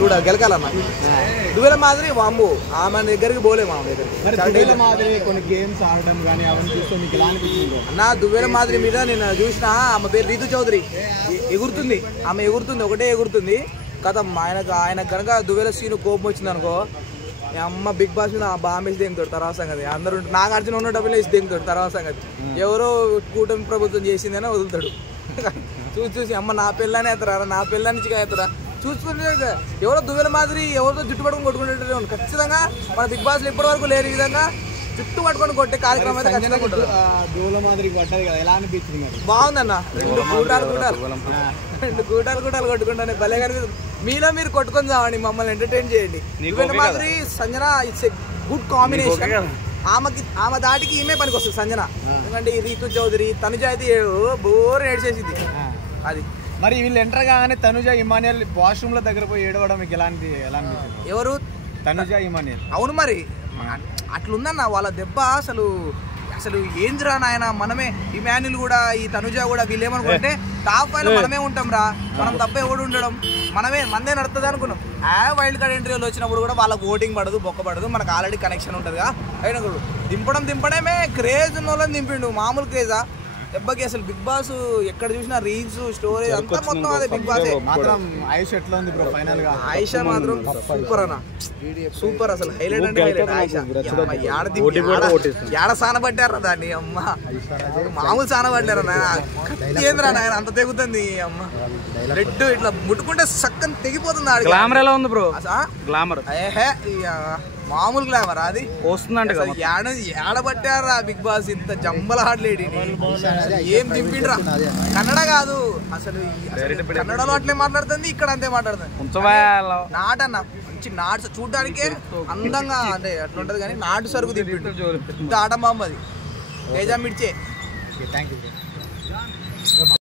చూడ గెలకాలన్న దువ్వెల మాదిరి వాము ఆమె దగ్గరికి పోలేము ఆమె దగ్గరికి మాదిరి కొన్ని గేమ్స్ ఆడడం కానీ అవన్నీ చూస్తే మీకు ఎలా అనిపించింది అన్న దువ్వెల మాదిరి మీద నేను చూసిన ఆమె పేరు రీతు చౌదరి ఎగురుతుంది ఆమె ఎగురుతుంది ఒకటే ఎగురుతుంది కదా ఆయన కనుక దువ్వెల సీను కోపం వచ్చింది అనుకో అమ్మ బిగ్ బాస్ మీద బాంబేసి దింగుతాడు తర్వాత సంగతి అందరూ నాగార్జున ఉన్న డబ్బులు వేసి దింగుతాడు తర్వాత సంగతి ఎవరో కూటమి ప్రభుత్వం చేసిందని వదులుతాడు చూసి అమ్మ నా పిల్లనే ఎత్తరా నా పిల్ల నుంచి ఎత్తరా చూసుకుంటే ఎవరో దువ్వెల మాదిరి ఎవరితో జుట్టు పట్టుకొని కొట్టుకుంటే ఖచ్చితంగా మన బిగ్ బాస్లో ఇప్పటి వరకు లేని విధంగా చుట్టూ పట్టుకొని కొట్టే కార్యక్రమం అయితే ఖచ్చితంగా ఉంటుంది. బాగుందన్న రెండు కూటాలు కొట్టుకుంటానే భలే కానీ మీలో మీరు కొట్టుకొని చావండి మమ్మల్ని ఎంటర్టైన్ చేయండి. దువ్వెల మాదిరి Sanjana it's a good combination. ఆమె దాటికి ఈమె పనికి వస్తుంది సంజన. ఎందుకంటే ఈ రీతు చౌదరి తనుజ అయితే బోర్ ఏడ్చేసింది అది. మరి వీళ్ళు ఎంటర్ కాగానే తనుజ ఇమానియల్ వాష్రూమ్ లో దగ్గర పోయి ఏడవడం మీకు ఎలా అనిపించింది? ఎవరు? తనుజ ఇమానియల్. అవును మరి అట్లుందన్న వాళ్ళ దెబ్బ. అసలు ఏందిరా నాయన, మనమే ఇమాన్యుల్ కూడా ఈ తనుజ కూడా వీళ్ళు ఏమనుకుంటే టాప్ 5 లో మనమే ఉంటాం రా, మనం తప్ప ఎవడు ఉండడం, మనదే నడుతుంది అనుకున్నాం. వైల్డ్ కార్డ్ ఎంట్రీలు వచ్చినప్పుడు కూడా వాళ్ళకి ఓటింగ్ పడదు, బొక్క పడదు, మనకు ఆల్రెడీ కనెక్షన్ ఉంటుందిగా. అయినా కూడా దింపడమే క్రేజ్ ఉన్న వాళ్ళని దింపిండు, మామూలు క్రేజా దెబ్బకి. అసలు బిగ్ బాస్ ఎక్కడ చూసినా రీల్స్ స్టోరేజ్ అంతా మొత్తం అదే బిగ్ బాస్. మాత్రం ఆయుష్ ఎట్లా ఉంది బ్రో ఫైనల్ గా? ఆయిషా మాత్రం సూపర్ అన్న, సూపర్. అసలు హైలైట్ అంటే హైలైట్ ఆయిషా. ఏడ సానబట్టారా దాన్ని అమ్మ, మామూలు సానబట్టారా నాయన, ఏంద్రా నాయన అంత తెగుతుంది అమ్మ. రెడ్ ఇట్లా ముట్టుకుంటే సక్కని తెగిపోతుంది. గ్లామర్ ఎలా ఉంది బ్రో? గ్లామర్ మామూలు గ్లామర్ అది వస్తుందంట. ఏడబట్టారా బిగ్ బాస్ ఇంత జంబల హాడ్లేడి, ఏం దింపిండ్రా. కన్నడ కాదు అసలు, కన్నడలో అట్లే మాట్లాడుతుంది, ఇక్కడ అంతే మాట్లాడుతుంది. నాటన్న మంచి నాటు చూడడానికే అందంగా అంటే అట్లుంటది కానీ నాటు సరుకు దింపిండు. ఆటం బాంబు అది, తేజ మిర్చే.